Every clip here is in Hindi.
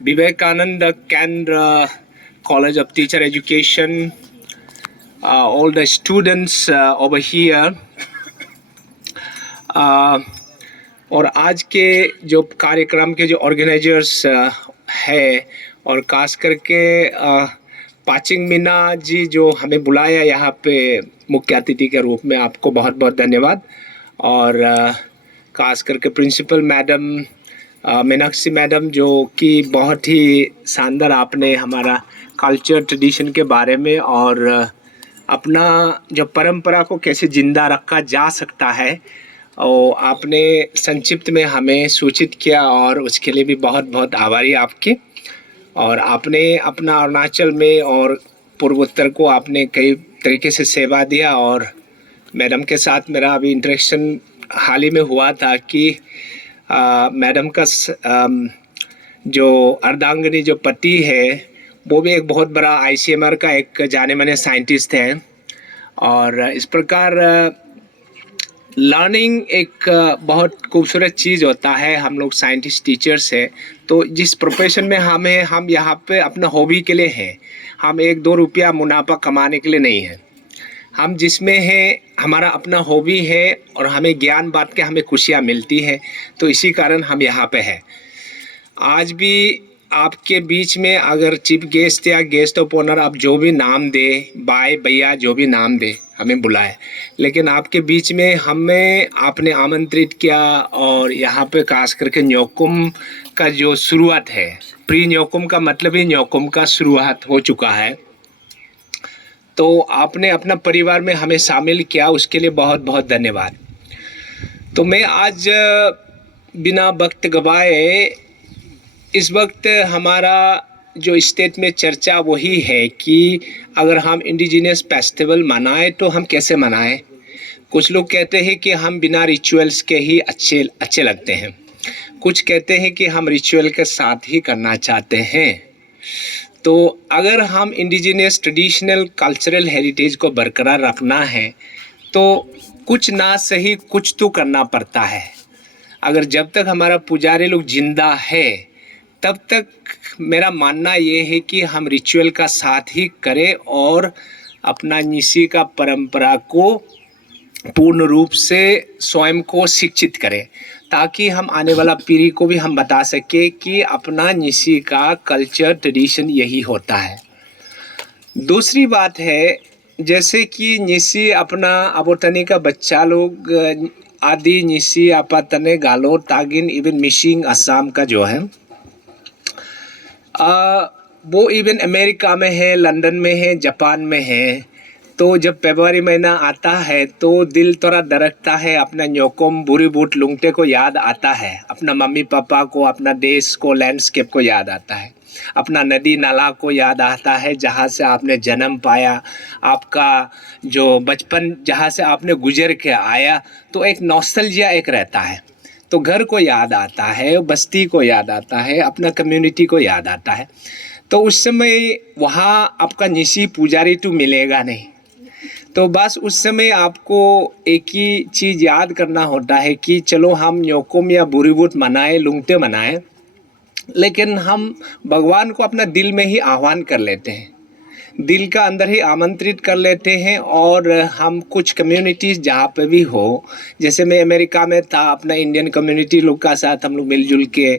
Vivekananda Kendra College of Teacher Education, all the students over here. और आज के जो कार्यक्रम के जो ऑर्गेनाइजर्स है और खास करके पाचिंग मीना जी जो हमें बुलाया यहाँ पे मुख्य अतिथि के रूप में, आपको बहुत बहुत धन्यवाद। और खास करके प्रिंसिपल मैडम मीनाक्षी मैडम जो कि बहुत ही शानदार आपने हमारा कल्चर ट्रेडिशन के बारे में और अपना जो परंपरा को कैसे जिंदा रखा जा सकता है और आपने संक्षिप्त में हमें सूचित किया, और उसके लिए भी बहुत बहुत आभारी आपके। और आपने अपना अरुणाचल में और पूर्वोत्तर को आपने कई तरीके से सेवा दिया। और मैडम के साथ मेरा अभी इंटरेक्शन हाल ही में हुआ था कि मैडम का जो अर्धांगिनी जो पति है वो भी एक बहुत बड़ा ICMR का एक जाने माने साइंटिस्ट है। और इस प्रकार लर्निंग एक बहुत खूबसूरत चीज़ होता है। हम लोग साइंटिस्ट टीचर्स हैं, तो जिस प्रोफेशन में हम यहाँ पे अपना हॉबी के लिए हैं, हम 1-2 रुपया मुनाफा कमाने के लिए नहीं हैं। हम जिसमें हैं हमारा अपना हॉबी है और हमें ज्ञान बांट के हमें खुशियाँ मिलती हैं, तो इसी कारण हम यहाँ पे हैं। आज भी आपके बीच में अगर चीफ गेस्ट या गेस्ट ऑफ ऑनर आप जो भी नाम दे, बाय भैया जो भी नाम दे, हमें बुलाए, लेकिन आपके बीच में हमें आपने आमंत्रित किया। और यहाँ पे खास करके न्योकुम का जो शुरुआत है, प्री न्योकुम का मतलब ही न्योकुम का शुरुआत हो चुका है, तो आपने अपना परिवार में हमें शामिल किया, उसके लिए बहुत बहुत धन्यवाद। तो मैं आज बिना वक्त गवाए, इस वक्त हमारा जो स्टेट में चर्चा वही है कि अगर हम इंडिजिनियस फेस्टिवल मनाएं तो हम कैसे मनाएं। कुछ लोग कहते हैं कि हम बिना रिचुअल्स के ही अच्छे लगते हैं, कुछ कहते हैं कि हम रिचुअल के साथ ही करना चाहते हैं। तो अगर हम इंडिजिनियस ट्रेडिशनल कल्चरल हेरिटेज को बरकरार रखना है तो कुछ ना सही कुछ तो करना पड़ता है। अगर जब तक हमारा पुजारी लोग जिंदा है तब तक मेरा मानना ये है कि हम रिचुअल का साथ ही करें और अपना निसी का परंपरा को पूर्ण रूप से स्वयं को शिक्षित करें, ताकि हम आने वाला पीढ़ी को भी हम बता सके कि अपना निसी का कल्चर ट्रेडिशन यही होता है। दूसरी बात है, जैसे कि निसी अपना अबोतनी का बच्चा लोग आदि निसी आपतने गालो तागिन इवन मिशिंग असम का जो है वो इवन अमेरिका में है, लंदन में है, जापान में है। तो जब फरवरी महीना आता है तो दिल थोड़ा धड़कता है, अपना न्योकुम बुरी बूट लुंगटे को याद आता है, अपना मम्मी पापा को, अपना देश को, लैंडस्केप को याद आता है, अपना नदी नाला को याद आता है जहाँ से आपने जन्म पाया, आपका जो बचपन जहाँ से आपने गुजर के आया, तो एक नॉस्टैल्जिया एक रहता है। तो घर को याद आता है, बस्ती को याद आता है, अपना कम्युनिटी को याद आता है। तो उस समय वहाँ आपका निसी पुजारी तो मिलेगा नहीं, तो बस उस समय आपको एक ही चीज़ याद करना होता है कि चलो हम न्योकुम या बुरीबुट मनाएं, लुंगटे मनाएं, लेकिन हम भगवान को अपना दिल में ही आह्वान कर लेते हैं, दिल का अंदर ही आमंत्रित कर लेते हैं। और हम कुछ कम्युनिटीज़ जहाँ पे भी हो, जैसे मैं अमेरिका में था, अपना इंडियन कम्युनिटी लोग का साथ हम लोग मिलजुल के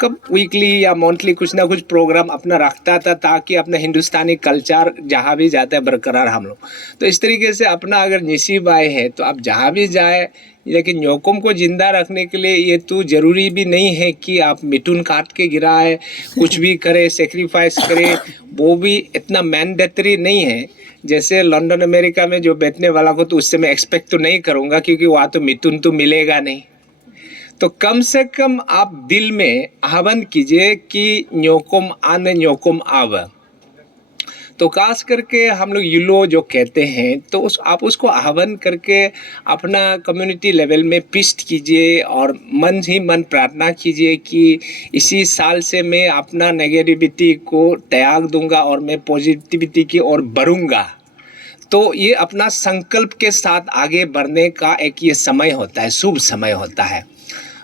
कब वीकली या मंथली कुछ ना कुछ प्रोग्राम अपना रखता था, ताकि अपना हिंदुस्तानी कल्चर जहाँ भी जाता है बरकरार हम लोग। तो इस तरीके से अपना अगर निसी बाय है तो आप जहाँ भी जाए, लेकिन न्योकुम को ज़िंदा रखने के लिए ये तो ज़रूरी भी नहीं है कि आप मिथुन काट के गिराए, कुछ भी करे, सेक्रीफाइस करे, वो भी इतना मैंडेटरी नहीं है। जैसे लंदन अमेरिका में जो बैठने वाला को तो उससे मैं एक्सपेक्ट तो नहीं करूँगा, क्योंकि वहाँ तो मिथुन तो मिलेगा नहीं। तो कम से कम आप दिल में आह्वान कीजिए कि न्योकुम आने न्योकुम आव। तो खास करके हम लोग युलो जो कहते हैं, तो आप उसको आह्वान करके अपना कम्युनिटी लेवल में पिष्ट कीजिए और मन ही मन प्रार्थना कीजिए कि इसी साल से मैं अपना नेगेटिविटी को त्याग दूंगा और मैं पॉजिटिविटी की ओर बढ़ूंगा। तो ये अपना संकल्प के साथ आगे बढ़ने का एक ये समय होता है, शुभ समय होता है।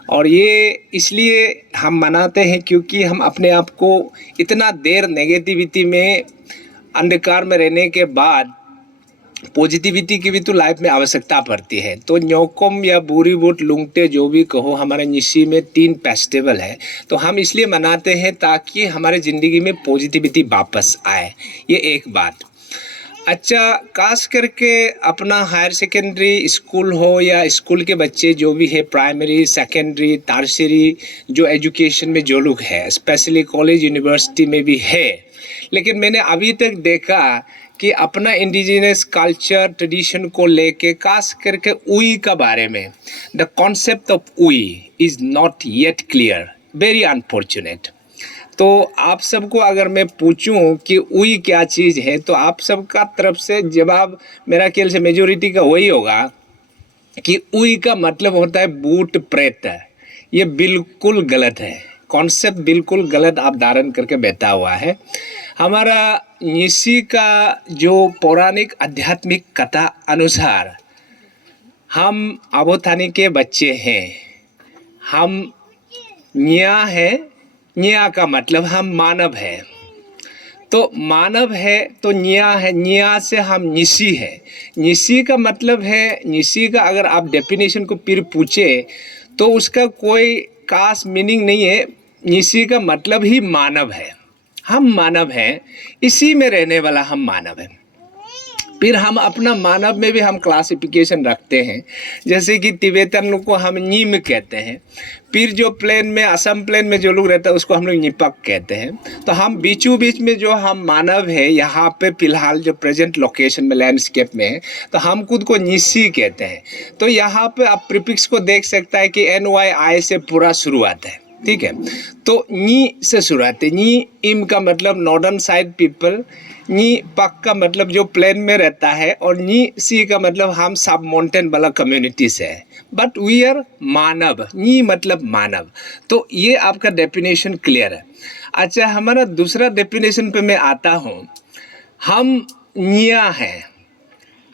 और ये इसलिए हम मनाते हैं क्योंकि हम अपने आप को इतना देर नेगेटिविटी में, अंधकार में रहने के बाद पॉजिटिविटी की भी तो लाइफ में आवश्यकता पड़ती है। तो न्योकुम या बुरीबोट लुंगटे जो भी कहो, हमारे निशी में 3 फेस्टिवल है, तो हम इसलिए मनाते हैं ताकि हमारे ज़िंदगी में पॉजिटिविटी वापस आए। ये एक बात। अच्छा, खास करके अपना हायर सेकेंडरी स्कूल हो या स्कूल के बच्चे जो भी है, प्राइमरी, सेकेंडरी, टर्शियरी जो एजुकेशन में जो लोग हैं, स्पेशली कॉलेज यूनिवर्सिटी में भी है, लेकिन मैंने अभी तक देखा कि अपना इंडिजिनस कल्चर ट्रेडिशन को लेके खास करके उई का बारे में, द कॉन्सेप्ट ऑफ उई is not yet clear, very unfortunate. तो आप सबको अगर मैं पूछूं कि उई क्या चीज़ है, तो आप सबका तरफ से जवाब मेरा ख्याल से मेजोरिटी का वही होगा कि उई का मतलब होता है भूत प्रेत। ये बिल्कुल गलत है, कॉन्सेप्ट बिल्कुल गलत आप धारण करके बैठा हुआ है। हमारा निशी का जो पौराणिक आध्यात्मिक कथा अनुसार हम अबोथानी के बच्चे हैं, हम न्या है, न्या का मतलब हम मानव है। तो मानव है तो न्या है, न्या से हम निशी है। निशी का मतलब है, निशी का अगर आप डेफिनेशन को फिर पूछे तो उसका कोई खास मीनिंग नहीं है। निशी का मतलब ही मानव है, हम मानव हैं, इसी में रहने वाला हम मानव है। फिर हम अपना मानव में भी हम क्लासिफिकेशन रखते हैं, जैसे कि तिब्बतन लोग को हम नीम कहते हैं, फिर जो प्लेन में, असम प्लेन में जो लोग रहते हैं उसको हम लोग निपक कहते हैं। तो हम बीचों बीच में जो हम मानव है यहाँ पे फ़िलहाल जो प्रेजेंट लोकेशन में लैंडस्केप में है, तो हम खुद को निशी कहते हैं। तो यहाँ पे आप प्रीफिक्स को देख सकता है कि NYI से पूरा शुरुआत है, ठीक है। तो नी से शुरुआत है, नी इम का मतलब नॉर्दर्न साइड पीपल, नी पक का मतलब जो प्लेन में रहता है, और नी सी का मतलब हम सब माउंटेन वाला कम्युनिटी से है। बट वी आर मानव, नी मतलब मानव। तो ये आपका डेफिनेशन क्लियर है। अच्छा, हमारा दूसरा डेफिनेशन पे मैं आता हूँ। हम निया हैं,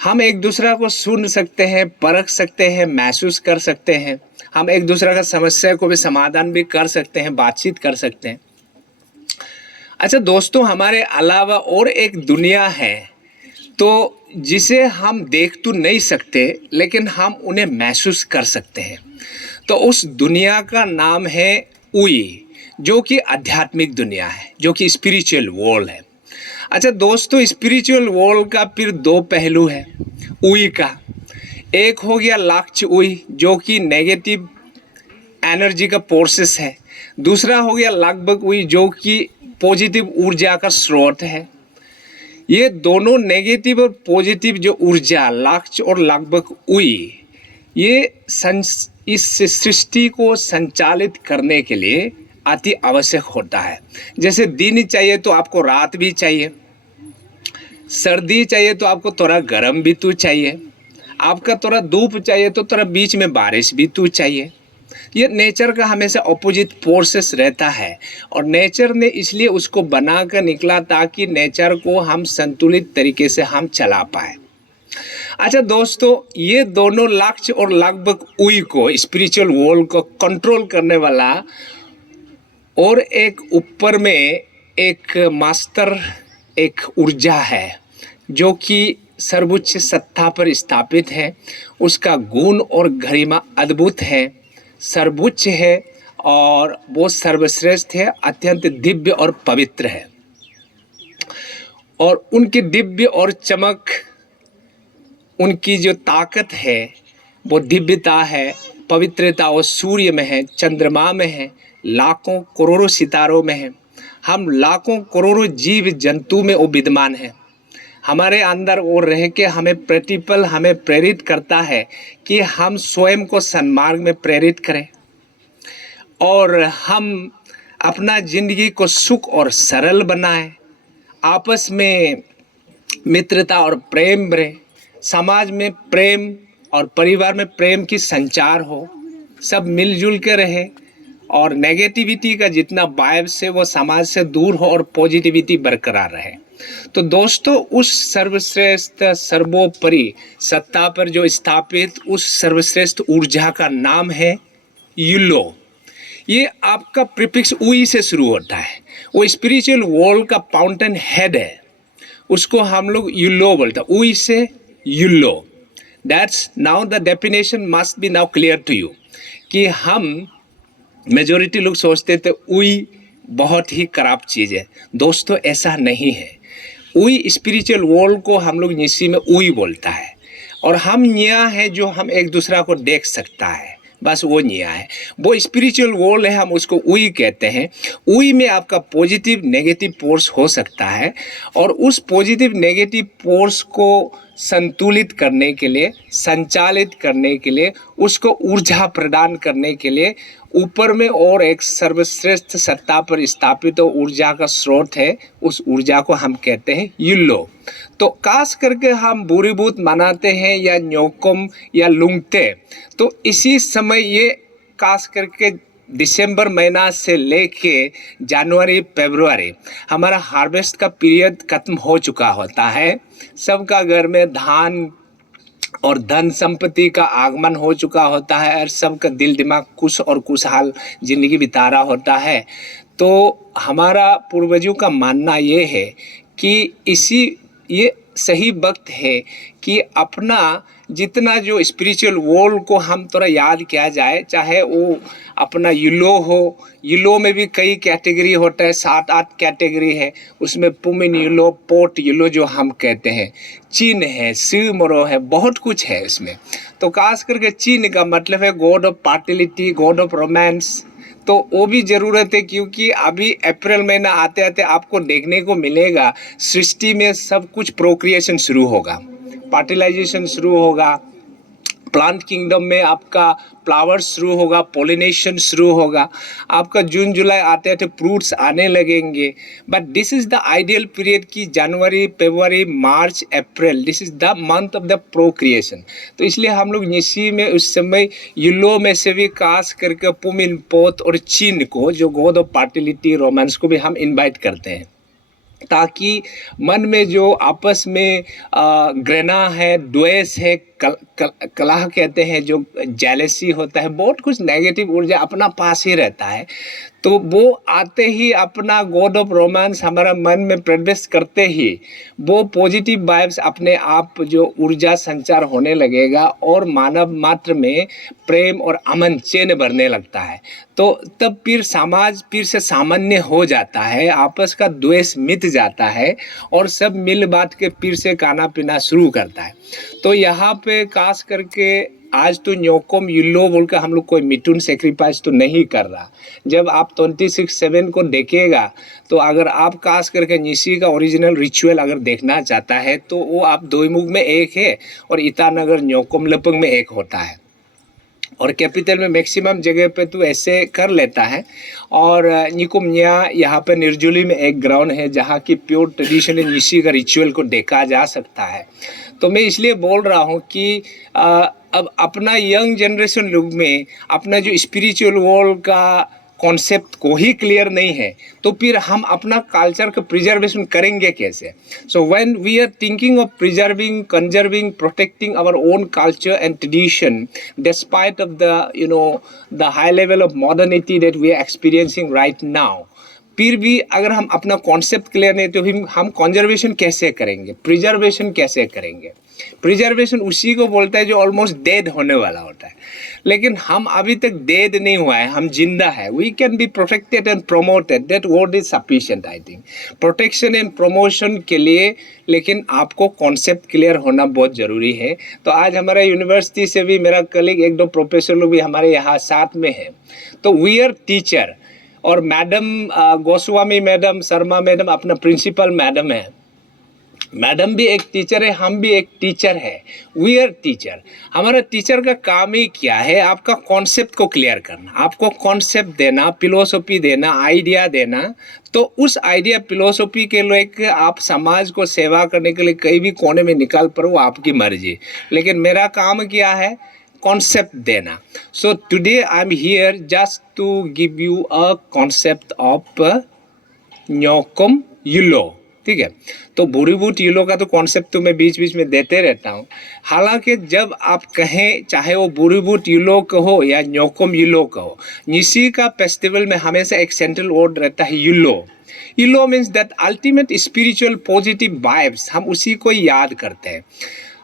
हम एक दूसरा को सुन सकते हैं, परख सकते हैं, महसूस कर सकते हैं, हम एक दूसरे का समस्या को भी समाधान भी कर सकते हैं, बातचीत कर सकते हैं। अच्छा दोस्तों, हमारे अलावा और एक दुनिया है तो जिसे हम देख तो नहीं सकते, लेकिन हम उन्हें महसूस कर सकते हैं। तो उस दुनिया का नाम है उई, जो कि आध्यात्मिक दुनिया है, जो कि स्पिरिचुअल वर्ल्ड है। अच्छा दोस्तों, स्पिरिचुअल वर्ल्ड का फिर 2 पहलू है उई का। एक हो गया लाक्च उई, जो कि नेगेटिव एनर्जी का प्रोसेस है। दूसरा हो गया लगभग उई, जो कि पॉजिटिव ऊर्जा का स्रोत है। ये दोनों नेगेटिव और पॉजिटिव जो ऊर्जा, लाक्च और लगभग उई, ये इस सृष्टि को संचालित करने के लिए अति आवश्यक होता है। जैसे दिन चाहिए तो आपको रात भी चाहिए, सर्दी चाहिए तो आपको थोड़ा गर्म भी तो चाहिए, आपका थोड़ा धूप चाहिए तो थोड़ा बीच में बारिश भी तो चाहिए। ये नेचर का हमेशा अपोजिट फोर्सेस रहता है, और नेचर ने इसलिए उसको बना कर निकला ताकि नेचर को हम संतुलित तरीके से हम चला पाए। अच्छा दोस्तों, ये दोनों लक्ष्य और लगभग उई को, स्पिरिचुअल वर्ल्ड को कंट्रोल करने वाला और एक ऊपर में एक मास्टर, एक ऊर्जा है जो कि सर्वोच्च सत्ता पर स्थापित है। उसका गुण और गरिमा अद्भुत है, सर्वोच्च है, और वो सर्वश्रेष्ठ है, अत्यंत दिव्य और पवित्र है। और उनकी दिव्य और चमक, उनकी जो ताकत है, वो दिव्यता है, पवित्रता वो सूर्य में है, चंद्रमा में है, लाखों करोड़ों सितारों में है, हम लाखों करोड़ों जीव जंतु में वो विद्यमान है। हमारे अंदर वो रह के हमें प्रतिपल हमें प्रेरित करता है कि हम स्वयं को सन्मार्ग में प्रेरित करें, और हम अपना ज़िंदगी को सुख और सरल बनाएं, आपस में मित्रता और प्रेम बढ़े, समाज में प्रेम और परिवार में प्रेम की संचार हो, सब मिलजुल के रहे, और नेगेटिविटी का जितना वाइब्स है वो समाज से दूर हो और पॉजिटिविटी बरकरार रहे। तो दोस्तों, उस सर्वश्रेष्ठ सर्वोपरि सत्ता पर जो स्थापित उस सर्वश्रेष्ठ ऊर्जा का नाम है युलो, ये आपका प्रीफिक्स उई से शुरू होता है। वो स्पिरिचुअल वर्ल्ड का फाउंटेन हेड है, उसको हम लोग युलो बोलते हैं, उई से युलो। That's now the definition must be now clear to you कि हम मेजोरिटी लोग सोचते थे उई बहुत ही खराब चीज़ है। दोस्तों ऐसा नहीं है। उई स्पिरिचुअल वर्ल्ड को हम लोग निसी में उई बोलता है, और हम निया है जो हम एक दूसरा को देख सकता है, बस वो निया है। वो स्पिरिचुअल वर्ल्ड है, हम उसको उई कहते हैं। उई में आपका पॉजिटिव नेगेटिव फोर्स हो सकता है, और उस पॉजिटिव नेगेटिव फोर्स को संतुलित करने के लिए, संचालित करने के लिए, उसको ऊर्जा प्रदान करने के लिए ऊपर में और एक सर्वश्रेष्ठ सत्ता पर स्थापित ऊर्जा का स्रोत है, उस ऊर्जा को हम कहते हैं युलो। तो खास करके हम बुरीबूत मनाते हैं या न्योकुम या लुंगते, तो इसी समय ये खास करके दिसंबर महीना से लेके जनवरी फरवरी हमारा हार्वेस्ट का पीरियड खत्म हो चुका होता है। सबका घर में धान और धन संपत्ति का आगमन हो चुका होता है, और सबका दिल दिमाग खुश और खुशहाल जिंदगी बिता रहा होता है। तो हमारा पूर्वजों का मानना ये है कि ये सही वक्त है कि अपना जितना जो स्पिरिचुअल वर्ल्ड को हम थोड़ा याद किया जाए, चाहे वो अपना युलो हो। युलो में भी कई कैटेगरी होता है, 7-8 कैटेगरी है। उसमें पुमिन युलो, पोट युलो जो हम कहते हैं, चीन है, सिमरो है, बहुत कुछ है इसमें। तो खास करके चीन का मतलब है God of fertility, God of romance. तो वो भी ज़रूरत है, क्योंकि अभी अप्रैल महीना आते आते आपको देखने को मिलेगा सृष्टि में सब कुछ प्रोक्रिएशन शुरू होगा, फर्टिलाइजेशन शुरू होगा, प्लांट किंगडम में आपका फ्लावर्स शुरू होगा, पोलिनेशन शुरू होगा, आपका जून जुलाई आते आते फ्रूट्स आने लगेंगे। But this is the ideal period की जनवरी फरवरी मार्च अप्रैल, this is the month of the procreation. तो इसलिए हम लोग निसी में उस समय युलो में से भी खास करके पुमिन पोत और चीन को, जो गॉड ऑफ फर्टिलिटी रोमांस को भी हम इन्वाइट करते हैं, ताकि मन में जो आपस में घृणा है, द्वेष है, कलह कहते हैं, जो जेलसी होता है, बहुत कुछ नेगेटिव ऊर्जा अपना पास ही रहता है। तो वो आते ही अपना गॉड ऑफ रोमांस हमारा मन में प्रवेश करते ही वो पॉजिटिव वाइब्स अपने आप जो ऊर्जा संचार होने लगेगा, और मानव मात्र में प्रेम और अमन चैन बढ़ने लगता है। तो तब फिर समाज फिर से सामान्य हो जाता है, आपस का द्वेष मिट जाता है, और सब मिल बांट के फिर से खाना पीना शुरू करता है। तो यहाँ पे खास करके आज तो न्योकुम युलो बोल कर हम लोग कोई मिथुन सेक्रीफाइस तो नहीं कर रहा। जब आप 26/7 को देखेगा, तो अगर आप खास करके निसी का ओरिजिनल रिचुअल अगर देखना चाहता है, तो वो आप दोईमुख में एक है, और ईटानगर न्योकुम लपंग में एक होता है, और कैपिटल में मैक्सिमम जगह पे तो ऐसे कर लेता है। और निकुम्या यहाँ पे निर्जुली में एक ग्राउंड है जहाँ की प्योर ट्रेडिशनल निसी का रिचुअल को देखा जा सकता है। तो मैं इसलिए बोल रहा हूँ कि अब अपना यंग जनरेशन लोग में अपना जो स्पिरिचुअल वर्ल्ड का कॉन्सेप्ट को ही क्लियर नहीं है, तो फिर हम अपना कल्चर का प्रिजर्वेशन करेंगे कैसे? So when we are thinking of preserving, conserving, protecting our own culture and tradition despite of the high level of modernity that we are experiencing right now, फिर भी अगर हम अपना कॉन्सेप्ट क्लियर नहीं, तो हम कंजर्वेशन कैसे करेंगे, प्रिजर्वेशन कैसे करेंगे? प्रिजर्वेशन उसी को बोलता है जो ऑलमोस्ट डेड होने वाला होता है, लेकिन हम अभी तक डेड नहीं हुआ है, हम जिंदा है। We can be protected and promoted, that word is sufficient I think, protection and promotion के लिए। लेकिन आपको कॉन्सेप्ट क्लियर होना बहुत ज़रूरी है। तो आज हमारा यूनिवर्सिटी से भी मेरा कलीग 1-2 प्रोफेसर लोग भी हमारे यहाँ साथ में है। तो वी आर टीचर, और madam Goswami madam, Sharma madam अपना प्रिंसिपल मैडम है, मैडम भी एक टीचर है, हम भी एक टीचर है। We are teacher. हमारा टीचर का काम ही क्या है? आपका कॉन्सेप्ट को क्लियर करना, आपको कॉन्सेप्ट देना, फिलोसफी देना, आइडिया देना। तो उस आइडिया फिलोसफी के लिए आप समाज को सेवा करने के लिए कहीं भी कोने में निकाल पर, वो आपकी मर्जी। लेकिन मेरा काम क्या है? concept देना. So today I'm here just to give you a concept of Nyokum Yulo. ठीक है। तो बुरीबूट यूलो का तो कॉन्सेप्ट तो मैं बीच बीच में देते रहता हूँ। हालांकि जब आप कहें, चाहे वो बुरीबूट यूलो कहो या न्योकुम यूलो कहो, निसी का फेस्टिवल में हमेशा एक सेंट्रल वर्ड रहता है yellow. Yellow means that ultimate spiritual positive vibes, हम उसी को याद करते हैं।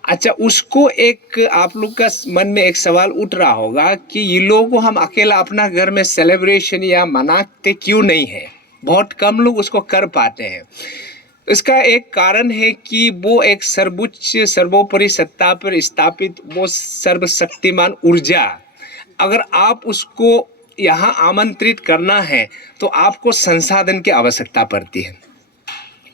अच्छा, उसको एक आप लोग का मन में एक सवाल उठ रहा होगा कि ये लोग को हम अकेला अपना घर में सेलिब्रेशन या मनाते क्यों नहीं है, बहुत कम लोग उसको कर पाते हैं। इसका एक कारण है कि वो एक सर्वोच्च सर्वोपरि सत्ता पर स्थापित वो सर्वशक्तिमान ऊर्जा, अगर आप उसको यहाँ आमंत्रित करना है तो आपको संसाधन की आवश्यकता पड़ती है।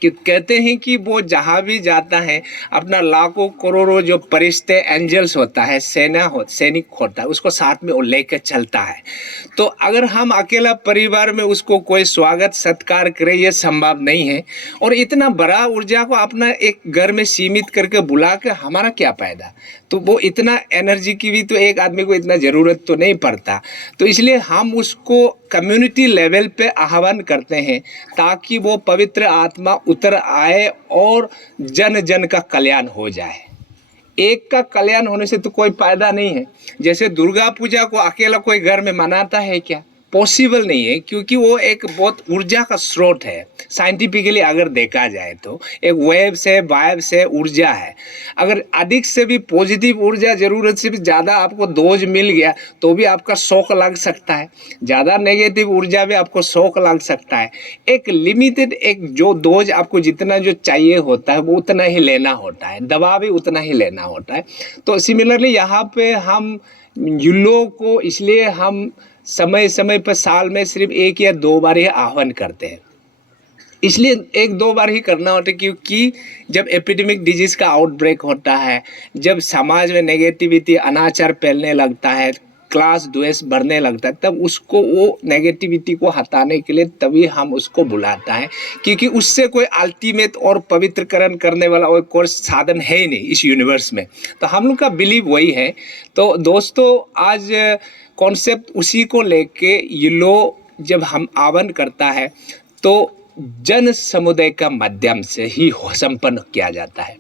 कि कहते हैं कि वो जहाँ भी जाता है अपना लाखों करोड़ों जो फरिश्ते एंजल्स होता है, सैनिक होता है, उसको साथ में वो लेकर चलता है। तो अगर हम अकेला परिवार में उसको कोई स्वागत सत्कार करें, ये संभव नहीं है। और इतना बड़ा ऊर्जा को अपना एक घर में सीमित करके बुला के हमारा क्या फ़ायदा। तो वो इतना एनर्जी की भी तो एक आदमी को इतना ज़रूरत तो नहीं पड़ता। तो इसलिए हम उसको कम्युनिटी लेवल पे आह्वान करते हैं ताकि वो पवित्र आत्मा उतर आए और जन जन का कल्याण हो जाए। एक का कल्याण होने से तो कोई फायदा नहीं है। जैसे दुर्गा पूजा को अकेला कोई घर में मनाता है क्या, पॉसिबल नहीं है, क्योंकि वो एक बहुत ऊर्जा का स्रोत है। साइंटिफिकली अगर देखा जाए तो एक वेव से वाइब से ऊर्जा है। अगर अधिक से भी पॉजिटिव ऊर्जा, ज़रूरत से भी ज़्यादा आपको डोज मिल गया तो भी आपका शौक लग सकता है, ज़्यादा नेगेटिव ऊर्जा भी आपको शौक लग सकता है। एक लिमिटेड एक जो डोज आपको जितना जो चाहिए होता है वो उतना ही लेना होता है, दवा भी उतना ही लेना होता है। तो सिमिलरली यहाँ पे हम यूलो को इसलिए हम समय समय पर साल में सिर्फ 1 या 2 बार ही आह्वान करते हैं। इसलिए 1-2 बार ही करना होता है, क्योंकि जब एपिडेमिक डिजीज़ का आउटब्रेक होता है, जब समाज में नेगेटिविटी अनाचार फैलने लगता है, क्लास द्वेष बढ़ने लगता है, तब उसको वो नेगेटिविटी को हटाने के लिए तभी हम उसको बुलाता है, क्योंकि उससे कोई अल्टीमेट और पवित्रकरण करने वाला और कोई साधन है ही नहीं इस यूनिवर्स में। तो हम लोग का बिलीव वही है। तो दोस्तों, आज कॉन्सेप्ट उसी को लेके ये लोग जब हम आह्वान करता है तो जन समुदाय का माध्यम से ही संपन्न किया जाता है।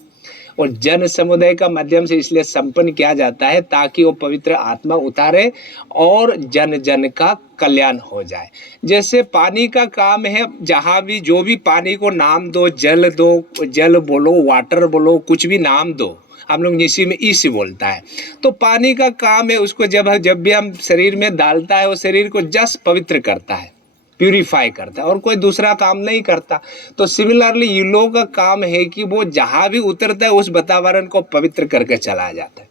और जन समुदाय का माध्यम से इसलिए संपन्न किया जाता है ताकि वो पवित्र आत्मा उतारे और जन जन का कल्याण हो जाए। जैसे पानी का काम है, जहाँ भी जो भी पानी को नाम दो, जल बोलो, वाटर बोलो, कुछ भी नाम दो, हम लोग निसी में ई से बोलता है। तो पानी का काम है, उसको जब भी हम शरीर में डालता है वो शरीर को जस्ट पवित्र करता है, प्यूरिफाई करता है, और कोई दूसरा काम नहीं करता। तो सिमिलरली ये लोगों का काम है कि वो जहाँ भी उतरता है उस वातावरण को पवित्र करके चला जाता है।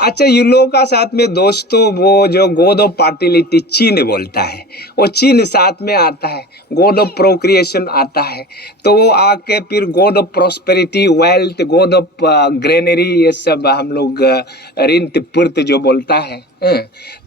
अच्छा, ये लोगों का साथ में दोस्तों वो जो गॉड ऑफ फर्टिलिटी चीन बोलता है, वो चीन साथ में आता है, गॉड ऑफ प्रोक्रिएशन आता है, तो वो आके फिर God of prosperity, wealth, God of granary, ये सब हम लोग ऋण पूर्त जो बोलता है,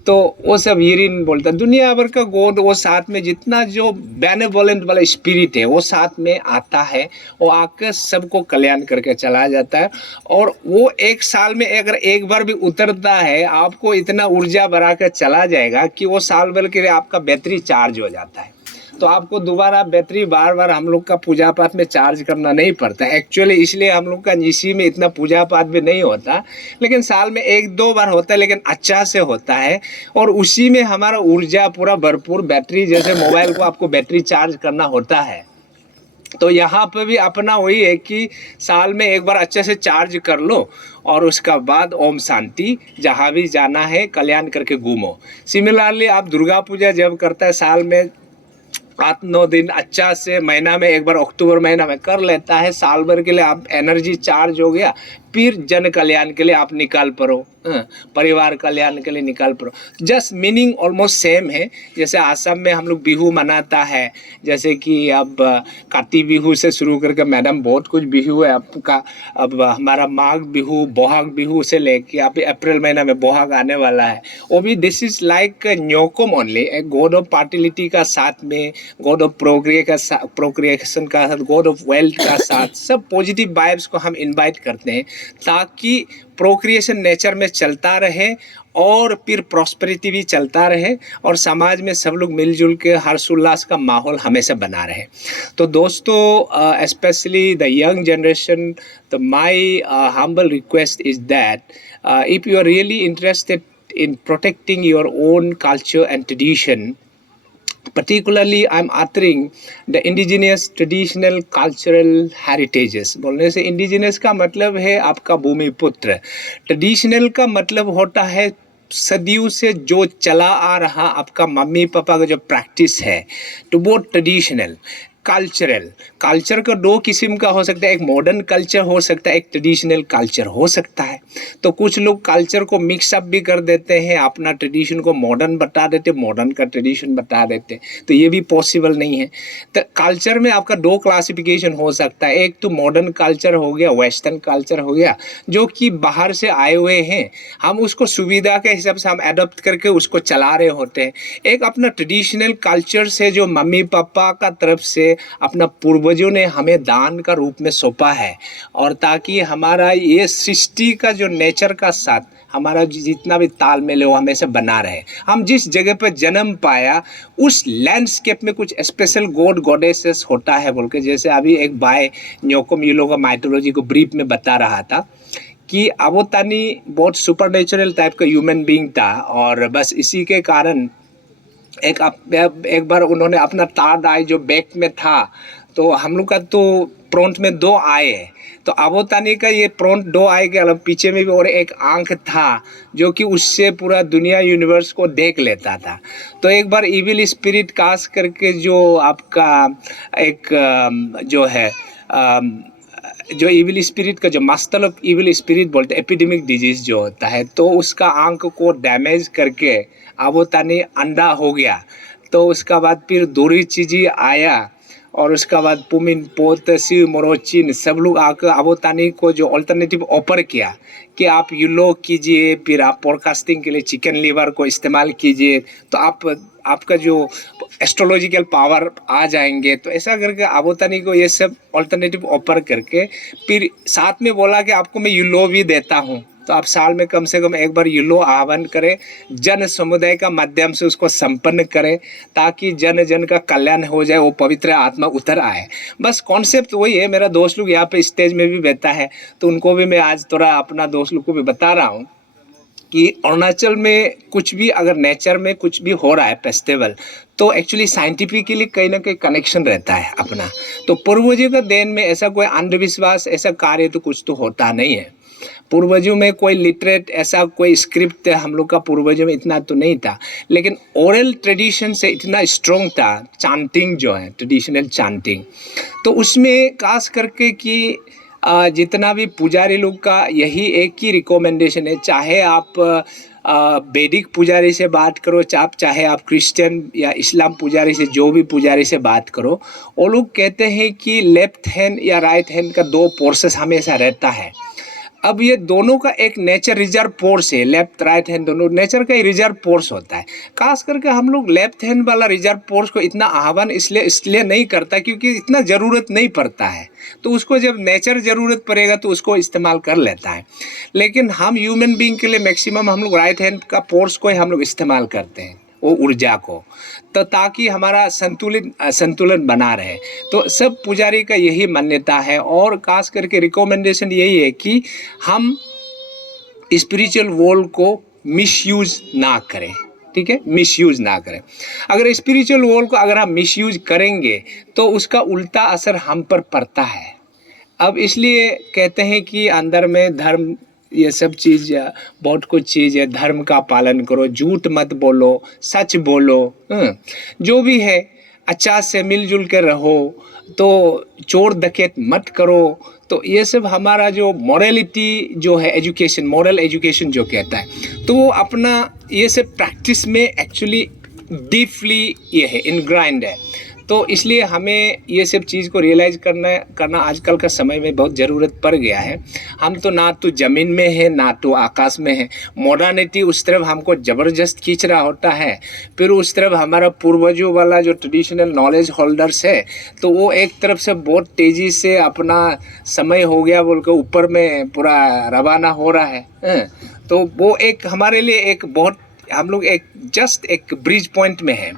तो वो सब यूरिन बोलता है। दुनिया भर का गॉड वो साथ में जितना जो बेनेवोलेंट वाला स्पिरिट है वो साथ में आता है, वो आकर सबको कल्याण करके चला जाता है। और वो 1 साल में अगर एक बार भी उतरता है, आपको इतना ऊर्जा बढ़ा कर चला जाएगा कि वो साल भर के लिए आपका बैटरी चार्ज हो जाता है। तो आपको दोबारा बैटरी बार बार हम लोग का पूजा पाठ में चार्ज करना नहीं पड़ता एक्चुअली। इसलिए हम लोग का निसी में इतना पूजा पाठ भी नहीं होता, लेकिन साल में 1-2 बार होता है, लेकिन अच्छा से होता है। और उसी में हमारा ऊर्जा पूरा भरपूर, बैटरी जैसे मोबाइल को आपको बैटरी चार्ज करना होता है, तो यहाँ पे भी अपना वही है कि साल में एक बार अच्छे से चार्ज कर लो और उसका बाद ओम शांति, जहाँ भी जाना है कल्याण करके घूमो। सिमिलरली आप दुर्गा पूजा जब करता है साल में 8-9 दिन अच्छा से, महीना में एक बार अक्टूबर महीना में कर लेता है, साल भर के लिए आप एनर्जी चार्ज हो गया, फिर जन कल्याण के लिए आप निकाल पड़ो, परिवार कल्याण के लिए निकाल पड़ो। जस्ट मीनिंग ऑलमोस्ट सेम है। जैसे आसाम में हम लोग बिहू मनाता है, जैसे कि अब काती बिहू से शुरू करके मैडम बहुत कुछ बिहू है आपका। अब हमारा माघ बिहू, बोहाग बिहू से लेके आप अप्रैल महीना में बोहाग आने वाला है, वो भी this is like Nyokum only, एक गॉड ऑफ फर्टिलिटी का साथ में, गॉड ऑफ प्रोक्रिएशन का साथ, गॉड ऑफ वेल्थ का साथ, सब पॉजिटिव वाइब्स को हम इनवाइट करते हैं। ताकि प्रोक्रिएशन नेचर में चलता रहे और फिर प्रॉस्पेरिटी भी चलता रहे और समाज में सब लोग मिलजुल के हर्षोल्लास का माहौल हमेशा बना रहे। तो दोस्तों, स्पेशली द यंग जनरेशन, तो my humble request is that if you are really interested in protecting your own culture and tradition, particularly I'm uttering the indigenous traditional cultural heritages। बोलने से indigenous का मतलब है आपका भूमि पुत्र, traditional का मतलब होता है सदियों से जो चला आ रहा आपका मम्मी पापा का जो प्रैक्टिस है, तो वो ट्रेडिशनल। कल्चरल, कल्चर का दो किस्म का हो सकता है, एक मॉडर्न कल्चर हो सकता है, एक ट्रेडिशनल कल्चर हो सकता है। तो कुछ लोग कल्चर को मिक्सअप भी कर देते हैं, अपना ट्रेडिशन को मॉडर्न बता देते, मॉडर्न का ट्रेडिशन बता देते, तो ये भी पॉसिबल नहीं है। तो कल्चर में आपका दो क्लासिफिकेशन हो सकता है, एक तो मॉडर्न कल्चर हो गया, वेस्टर्न कल्चर हो गया, जो कि बाहर से आए हुए हैं, हम उसको सुविधा के हिसाब से हम एडॉप्ट करके उसको चला रहे होते हैं। एक अपना ट्रेडिशनल कल्चर से जो मम्मी पापा का तरफ से अपना पूर्वजों ने हमें दान का रूप में सौंपा है, और ताकि हमारा ये सृष्टि का जो नेचर का साथ हमारा जितना भी तालमेल है वो हमेशा बना रहे। हम जिस जगह पर जन्म पाया उस लैंडस्केप में कुछ स्पेशल गॉड गॉडेसेस होता है बोल के, जैसे अभी एक बाय न्योकुम युलो का माइथोलॉजी को ब्रीफ में बता रहा था कि अबोतानी बहुत सुपरनेचुरल टाइप का ह्यूमन बीइंग था, और बस इसी के कारण एक बार उन्होंने अपना थर्ड आई जो बैक में था, तो हम लोग का तो फ्रंट में दो आए, तो अबोतानी का ये फ्रंट दो आए के अलग पीछे में भी और एक आंख था जो कि उससे पूरा दुनिया यूनिवर्स को देख लेता था। तो एक बार इविल स्पिरिट कास्ट करके जो आपका एक जो है जो इविल स्पिरिट का जो मास्टर ऑफ इविल स्पिरिट बोलते हैं, एपिडेमिक डिजीज जो होता है, तो उसका आंख को डैमेज करके अबोतानी अंधा हो गया। तो उसका बाद फिर दूरी चीज़ी आया, और उसका बाद पुमिन पोत सी मोरोचिन सब लोग आकर अबोतानी को जो अल्टरनेटिव ऑफर किया कि आप यूलो कीजिए, फिर आप पॉडकास्टिंग के लिए चिकन लीवर को इस्तेमाल कीजिए, तो आपका जो एस्ट्रोलॉजिकल पावर आ जाएंगे। तो ऐसा करके अबोतानी को ये सब अल्टरनेटिव ऑफर करके फिर साथ में बोला कि आपको मैं यूलो भी देता हूँ, तो आप साल में कम से कम एक बार यूलो आह्वान करें, जन समुदाय का माध्यम से उसको संपन्न करें, ताकि जन जन का कल्याण हो जाए, वो पवित्र आत्मा उतर आए। बस कॉन्सेप्ट वही है। मेरा दोस्त लोग यहाँ पे स्टेज में भी बैठा है, तो उनको भी मैं आज थोड़ा अपना दोस्त लोग को भी बता रहा हूँ कि अरुणाचल में कुछ भी अगर नेचर में कुछ भी हो रहा है फेस्टिवल, तो एक्चुअली साइंटिफिकली कहीं ना कहीं कनेक्शन रहता है अपना। तो पूर्वजों का देन में ऐसा कोई अंधविश्वास ऐसा कार्य तो कुछ तो होता नहीं है। पूर्वजों में कोई लिटरेट ऐसा कोई स्क्रिप्ट हम लोग का पूर्वजों में इतना तो नहीं था, लेकिन ओरल ट्रेडिशन से इतना स्ट्रॉन्ग था। चांटिंग जो है ट्रेडिशनल चांटिंग, तो उसमें खास करके कि जितना भी पुजारी लोग का यही एक ही रिकमेंडेशन है, चाहे आप वैदिक पुजारी से बात करो, चाहे आप क्रिश्चियन या इस्लाम पुजारी से, जो भी पुजारी से बात करो, वो लोग कहते हैं कि लेफ्ट हैंड या राइट हैंड का दो पोर्सेस हमेशा रहता है। अब ये दोनों का एक नेचर रिजर्व फोर्स है, लेफ्ट राइट हैंड दोनों नेचर का ही रिजर्व फोर्स होता है। खास करके हम लोग लेफ्ट हैंड वाला रिजर्व फोर्स को इतना आह्वान इसलिए नहीं करता क्योंकि इतना ज़रूरत नहीं पड़ता है, तो उसको जब नेचर ज़रूरत पड़ेगा तो उसको इस्तेमाल कर लेता है। लेकिन हम ह्यूमन बीइंग के लिए मैक्सिमम हम लोग राइट हैंड का फोर्स को ही हम लोग इस्तेमाल करते हैं, वो ऊर्जा को, तो ताकि हमारा संतुलन बना रहे। तो सब पुजारी का यही मान्यता है, और खास करके रिकमेंडेशन यही है कि हम स्पिरिचुअल वर्ल्ड को मिसयूज ना करें, ठीक है, मिसयूज ना करें। अगर स्पिरिचुअल वर्ल्ड को अगर हम मिसयूज करेंगे तो उसका उल्टा असर हम पर पड़ता है। अब इसलिए कहते हैं कि अंदर में धर्म, ये सब चीज़ बहुत कुछ चीज़ है, धर्म का पालन करो, झूठ मत बोलो, सच बोलो, जो भी है अच्छा से मिलजुल कर रहो, तो चोर डकैत मत करो। तो ये सब हमारा जो मॉरलिटी जो है, एजुकेशन, मॉरल एजुकेशन जो कहता है, तो वो अपना ये सब प्रैक्टिस में एक्चुअली डीपली ये है, इनग्राइंड है। तो इसलिए हमें ये सब चीज़ को रियलाइज़ करना आजकल का समय में बहुत ज़रूरत पड़ गया है। हम तो ना तो ज़मीन में है ना तो आकाश में है। मॉडर्निटी उस तरफ हमको ज़बरदस्त खींच रहा होता है, फिर उस तरफ हमारा पूर्वजों वाला जो ट्रेडिशनल नॉलेज होल्डर्स है तो वो एक तरफ से बहुत तेज़ी से अपना समय हो गया बोल के ऊपर में पूरा रवाना हो रहा है। तो वो एक हमारे लिए एक बहुत, हम लोग एक जस्ट एक ब्रिज पॉइंट में हैं।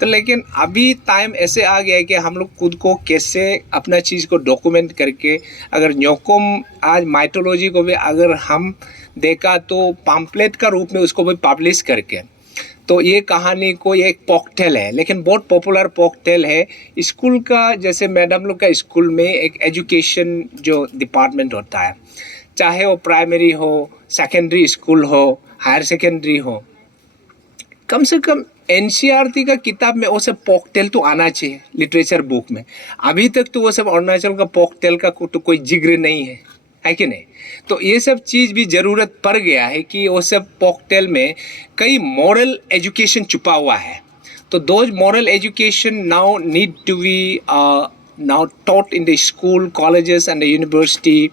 तो लेकिन अभी टाइम ऐसे आ गया है कि हम लोग खुद को कैसे अपना चीज़ को डॉक्यूमेंट करके, अगर न्योकुम आज माइथोलॉजी को भी अगर हम देखा तो पम्पलेट का रूप में उसको भी पब्लिश करके, तो ये कहानी को ये एक पॉकटेल है, लेकिन बहुत पॉपुलर पॉकटेल है। स्कूल का जैसे मैडम लोग का स्कूल में एक एजुकेशन जो डिपार्टमेंट होता है, चाहे वो प्राइमरी हो, सेकेंडरी स्कूल हो, हायर सेकेंडरी हो, कम से कम एनसीईआरटी का किताब में वो सब पॉकटेल तो आना चाहिए लिटरेचर बुक में। अभी तक तो वो सब अरुणाचल का पॉकटेल का तो कोई जिक्र नहीं है कि नहीं? तो ये सब चीज़ भी ज़रूरत पड़ गया है कि वो सब पॉकटेल में कई मॉरल एजुकेशन छुपा हुआ है। तो those moral education now need to be now taught in the school, colleges and the university.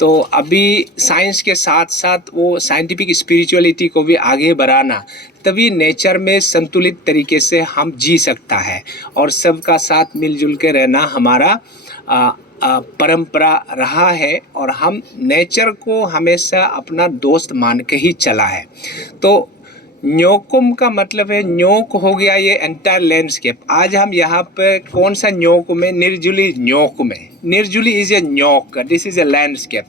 तो अभी साइंस के साथ साथ वो साइंटिफिक स्पिरिचुअलिटी को भी आगे बढ़ाना, तभी नेचर में संतुलित तरीके से हम जी सकता है और सबका साथ मिलजुल के रहना हमारा परंपरा रहा है और हम नेचर को हमेशा अपना दोस्त मान के ही चला है। तो न्योकुम का मतलब है, न्योक हो गया ये एंटायर लैंडस्केप। आज हम यहाँ पे कौन सा न्योक में, निर्जुली न्योक में। Nirjuli is a Nyok, this is a landscape.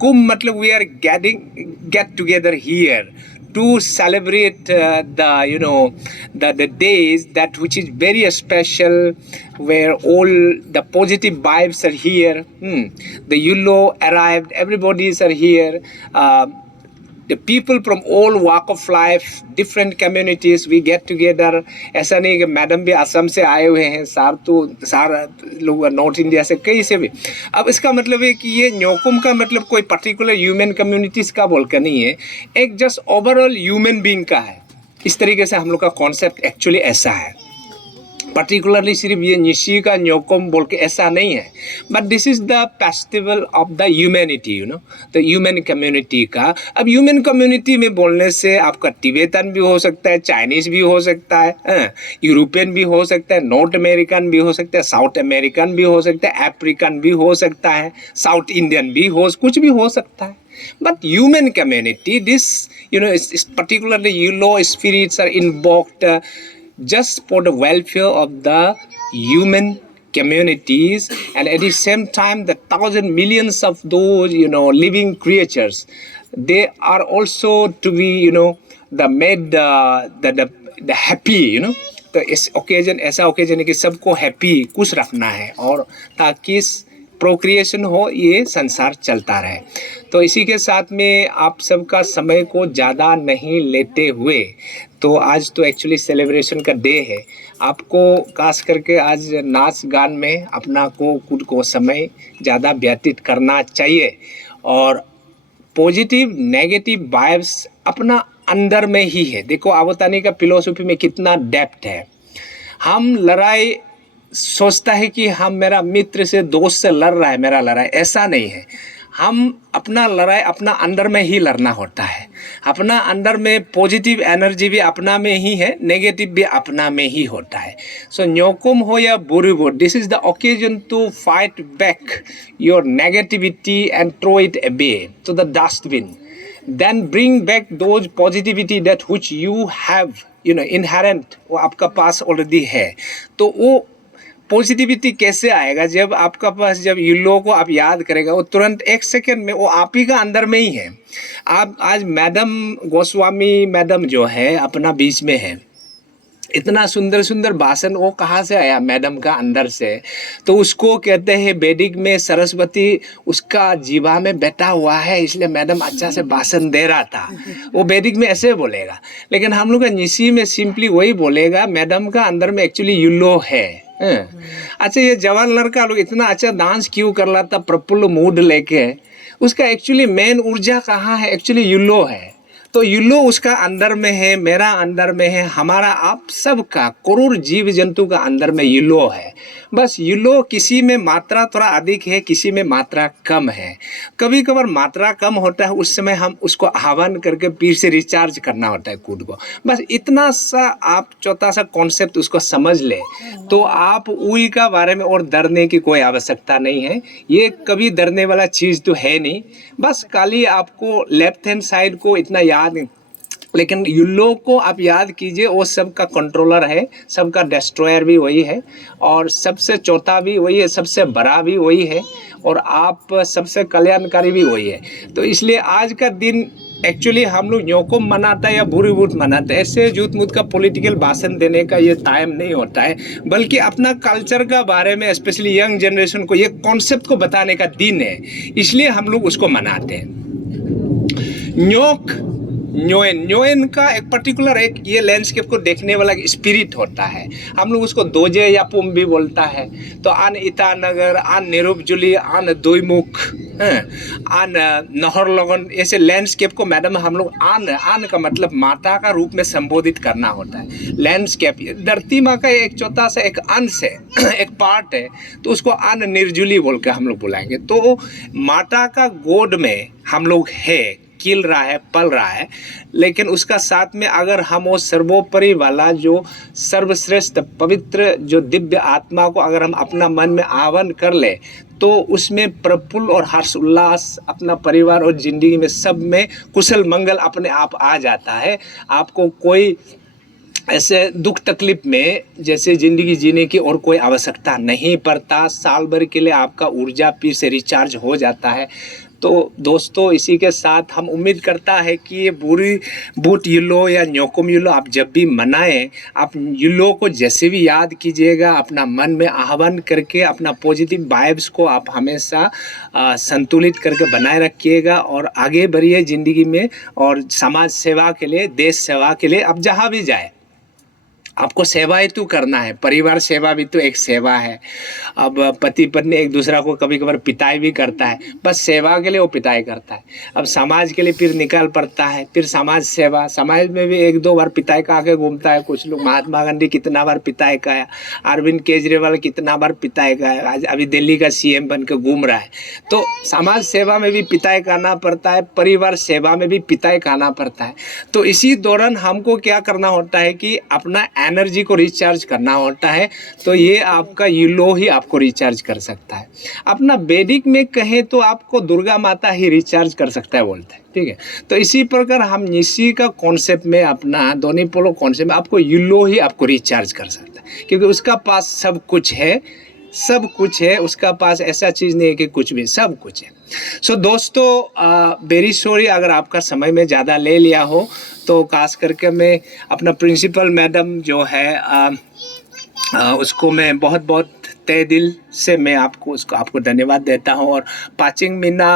कुम मतलब we are get together here to celebrate the days that which is very special, where all the positive vibes are here. The Yulo arrived, everybody are here. The people from all walk of life, different communities, we get together. ऐसा नहीं कि मैडम भी असम से आए हुए हैं, सारा लोग नॉर्थ इंडिया से कहीं से भी। अब इसका मतलब है कि ये न्योकुम का मतलब कोई पर्टिकुलर ह्यूमन कम्युनिटीज़ का बोल कर नहीं है, एक जस्ट ओवरऑल ह्यूमन बीइंग का है। इस तरीके से हम लोग का कॉन्सेप्ट एक्चुअली ऐसा है। पर्टिकुलरली सिर्फ ये निशी का न्योकुम बोल के ऐसा नहीं है, but this is the festival of the humanity, the human community का। अब ह्यूमन कम्युनिटी में बोलने से आपका तिब्बतन भी हो सकता है, चाइनीज़ भी हो सकता है, यूरोपियन भी हो सकता है, नॉर्थ अमेरिकन भी हो सकता है, साउथ अमेरिकन भी हो सकता है, अफ्रीकन भी हो सकता है, साउथ इंडियन भी कुछ भी हो सकता है। But human community, this is particularly Yulo spirits are invoked just for the welfare of the human communities, and at the same time the thousand millions of those living creatures, they are also to be the made the happy, तो इस ओकेजन, ऐसा ओकेजन है कि सबको हैप्पी खुश रखना है और ताकि प्रोक्रिएशन हो, ये संसार चलता रहे। तो इसी के साथ में आप सबका समय को ज़्यादा नहीं लेते हुए, तो आज तो एक्चुअली सेलिब्रेशन का डे है, आपको खास करके आज नाच गान में अपना को खुद को समय ज़्यादा व्यतीत करना चाहिए और पॉजिटिव नेगेटिव वाइब्स अपना अंदर में ही है। देखो आवतानी का फिलोसफी में कितना डेप्थ है। हम लड़ाई सोचता है कि हम मेरा मित्र से दोस्त से लड़ रहा है, मेरा लड़ाई, ऐसा नहीं है। हम अपना लड़ाई अपना अंदर में ही लड़ना होता है। अपना अंदर में पॉजिटिव एनर्जी भी अपना में ही है, नेगेटिव भी अपना में ही होता है। सो न्योकुम हो या Boori Boot, this is the occasion to fight back your negativity and throw it away to the dustbin, then bring back those positivity that which you have inherent, वो आपका पास ऑलरेडी है। तो वो पॉजिटिविटी कैसे आएगा? जब आपका पास, जब युलो को आप याद करेगा, वो तुरंत एक सेकंड में वो आप ही का अंदर में ही है। आप आज मैडम गोस्वामी मैडम जो है अपना बीच में है, इतना सुंदर सुंदर भाषण वो कहाँ से आया? मैडम का अंदर से। तो उसको कहते हैं वैदिक में सरस्वती उसका जीवा में बैठा हुआ है, इसलिए मैडम अच्छा से भाषण दे रहा था, वो वैदिक में ऐसे बोलेगा। लेकिन हम लोग का निशी में सिंपली वही बोलेगा, मैडम का अंदर में एक्चुअली युलो है। अच्छा, ये जवान लड़का लोग इतना अच्छा डांस क्यों कर रहा था प्रफुल्ल मूड लेके? उसका एक्चुअली मेन ऊर्जा कहाँ है? एक्चुअली युलो है। तो युलो उसका अंदर में है, मेरा अंदर में है, हमारा आप सबका करोड़ जीव जंतु का अंदर में युलो है। बस युलो किसी में मात्रा थोड़ा अधिक है, किसी में मात्रा कम है। कभी कभार मात्रा कम होता है, उस समय हम उसको आह्वान करके फिर से रिचार्ज करना होता है कूद को। बस इतना सा आप छोटा सा कॉन्सेप्ट उसको समझ ले तो आप उई का बारे में और डरने की कोई आवश्यकता नहीं है। ये कभी डरने वाला चीज़ तो है नहीं। बस खाली आपको लेफ्ट हैंड साइड को इतना याद, लेकिन युलो को आप याद कीजिए, वो सबका कंट्रोलर है, सबका डिस्ट्रॉयर भी वही है, और सबसे चौथा भी वही है, सबसे बड़ा भी वही है, और आप सबसे कल्याणकारी भी वही है। तो इसलिए आज का दिन एक्चुअली हम लोग न्योकुम मनाता है या बुरी बूट मनाते हैं, ऐसे जूत मूत का पॉलिटिकल भाषण देने का ये टाइम नहीं होता है, बल्कि अपना कल्चर का बारे में स्पेशली यंग जनरेशन को ये कॉन्सेप्ट को बताने का दिन है, इसलिए हम लोग उसको मनाते हैं। न्योक न्योएन न्योएन का एक पर्टिकुलर एक ये लैंडस्केप को देखने वाला स्पिरिट होता है। हम लोग उसको दोजे या पुम भी बोलता है। तो आन ईटानगर, आन निरुपजुली, आन दुईमुख, आन नहर लगन, ऐसे लैंडस्केप को मैडम हम लोग आन का मतलब माता का रूप में संबोधित करना होता है। लैंडस्केप धरती माँ का एक छोटा सा एक अंश है, एक पार्ट है, तो उसको आन निर्जुली बोल के हम लोग बुलाएंगे। तो माता का गोद में हम लोग है, खिल रहा है, पल रहा है, लेकिन उसका साथ में अगर हम वो सर्वोपरि वाला जो सर्वश्रेष्ठ पवित्र जो दिव्य आत्मा को अगर हम अपना मन में आह्वान कर ले तो उसमें प्रफुल्ल और हर्ष उल्लास अपना परिवार और ज़िंदगी में सब में कुशल मंगल अपने आप आ जाता है। आपको कोई ऐसे दुख तकलीफ में जैसे ज़िंदगी जीने की और कोई आवश्यकता नहीं पड़ता। साल भर के लिए आपका ऊर्जा फिर से रिचार्ज हो जाता है। तो दोस्तों, इसी के साथ हम उम्मीद करता है कि ये बुरी बूट युलो या न्योकुम युलो आप जब भी मनाएं, आप युलो को जैसे भी याद कीजिएगा, अपना मन में आह्वान करके अपना पॉजिटिव वाइब्स को आप हमेशा संतुलित करके बनाए रखिएगा और आगे बढ़िए ज़िंदगी में, और समाज सेवा के लिए, देश सेवा के लिए आप जहाँ भी जाए आपको सेवा ही तो करना है। परिवार सेवा भी तो एक सेवा है। अब पति पत्नी एक दूसरा को कभी कभार पिटाई भी करता है, बस सेवा के लिए वो पिटाई करता है। अब समाज के लिए फिर निकाल पड़ता है, फिर समाज सेवा, समाज में भी एक दो बार पिटाई का आके घूमता है कुछ लोग। महात्मा गांधी कितना बार पिटाई का है, अरविंद केजरीवाल कितना बार पिटाई का है, आज अभी दिल्ली का सीएम बन के घूम रहा है। तो समाज सेवा में भी पिटाई खाना पड़ता है, परिवार सेवा में भी पिटाई खाना पड़ता है। तो इसी दौरान हमको क्या करना होता है कि अपना एनर्जी को रिचार्ज करना होता है। तो ये आपका युलो ही आपको रिचार्ज कर सकता है। अपना वैदिक में कहें तो आपको दुर्गा माता ही रिचार्ज कर सकता है बोलते हैं, ठीक है। तो इसी प्रकार हम निशी का कॉन्सेप्ट में, अपना दोनीपोलो कॉन्सेप्ट में आपको युलो ही आपको रिचार्ज कर सकता है, क्योंकि उसका पास सब कुछ है, सब कुछ है उसका पास, ऐसा चीज़ नहीं है कि कुछ भी, सब कुछ है। सो दोस्तों, वेरी सॉरी अगर आपका समय में ज़्यादा ले लिया हो। तो खास करके मैं अपना प्रिंसिपल मैडम जो है उसको मैं बहुत बहुत तहे दिल से मैं आपको धन्यवाद देता हूँ। और पाचिंग मीना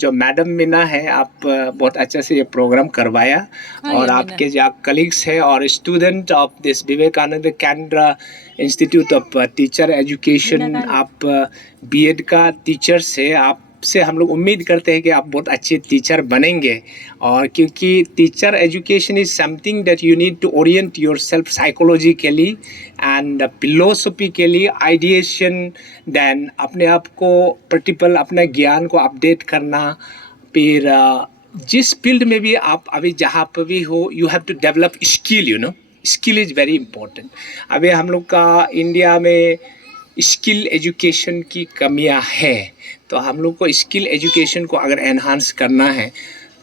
जो मैडम मीना है, आप बहुत अच्छे से ये प्रोग्राम करवाया। और आपके जो कलीग्स हैं और स्टूडेंट ऑफ दिस विवेकानंद केंद्र इंस्टीट्यूट ऑफ टीचर एजुकेशन, आप बीएड का टीचर से, आपसे हम लोग उम्मीद करते हैं कि आप बहुत अच्छे टीचर बनेंगे। और क्योंकि teacher education is something that you need to orient yourself psychologically and philosophically, ideation, then अपने आप को प्रतिपल अपने ज्ञान को अपडेट करना। फिर जिस फील्ड में भी आप अभी जहाँ पर भी हो, you have to develop skill, you know, skill is very important. अभी हम लोग का इंडिया में स्किल एजुकेशन की कमियां है। तो हम लोग को स्किल एजुकेशन को अगर एनहांस करना है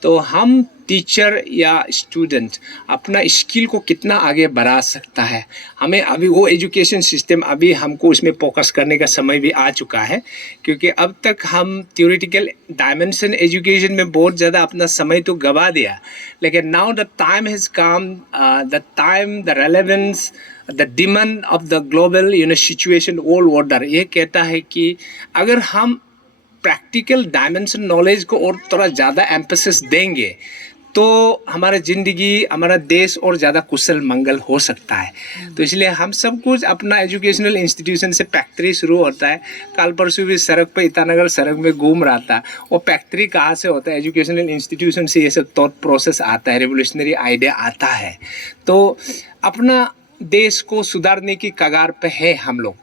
तो हम टीचर या स्टूडेंट अपना स्किल को कितना आगे बढ़ा सकता है, हमें अभी वो एजुकेशन सिस्टम, अभी हमको उसमें फोकस करने का समय भी आ चुका है। क्योंकि अब तक हम थ्योरेटिकल डायमेंशन एजुकेशन में बहुत ज़्यादा अपना समय तो गवा दिया, लेकिन now the time has come, the time, the relevance, the demand of the global situation, world order ये कहता है कि अगर हम प्रैक्टिकल डायमेंशन नॉलेज को और थोड़ा ज़्यादा एम्फेसिस देंगे तो हमारा ज़िंदगी, हमारा देश और ज़्यादा कुशल मंगल हो सकता है। तो इसलिए हम सब कुछ अपना एजुकेशनल इंस्टीट्यूशन से फैक्ट्री शुरू होता है। कल परसों भी सड़क पे ईटानगर सड़क में घूम रहा था, वो फैक्ट्री कहाँ से होता है? एजुकेशनल इंस्टीट्यूशन से ये सब थॉट प्रोसेस आता है, रिवोल्यूशनरी आइडिया आता है। तो अपना देश को सुधारने की कगार पे है हम लोग।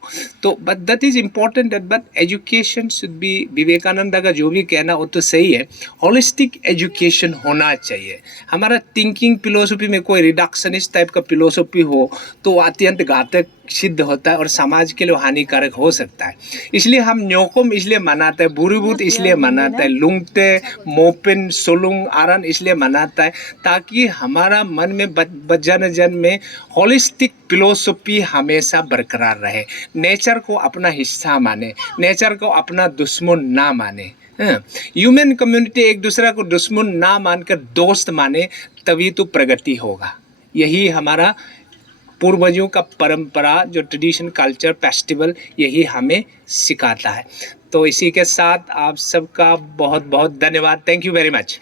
तो but that is important that but education should be, Vivekananda का जो भी कहना वो तो सही है, होलिस्टिक एजुकेशन होना चाहिए। हमारा थिंकिंग फिलोसफी में कोई रिडक्शनिस्ट टाइप का फिलोसफी हो तो अत्यंत घातक सिद्ध होता है और समाज के लिए हानिकारक हो सकता है। इसलिए हम न्योकुम इसलिए मनाते हैं, बुरीबूत इसलिए मनाते हैं, लुंगटे, मोपिन, सोलुंग, आरन इसलिए मनाता है ताकि हमारा मन में जन जन में होलिस्टिक फिलोसफी हमेशा बरकरार रहे। नेचर को अपना हिस्सा माने, नेचर को अपना दुश्मन ना माने। ह्यूमन कम्युनिटी एक दूसरे को दुश्मन ना मानकर दोस्त माने, तभी तो प्रगति होगा। यही हमारा पूर्वजों का परंपरा, जो ट्रेडिशन, कल्चर, फेस्टिवल, यही हमें सिखाता है। तो इसी के साथ आप सबका बहुत बहुत धन्यवाद। Thank you very much.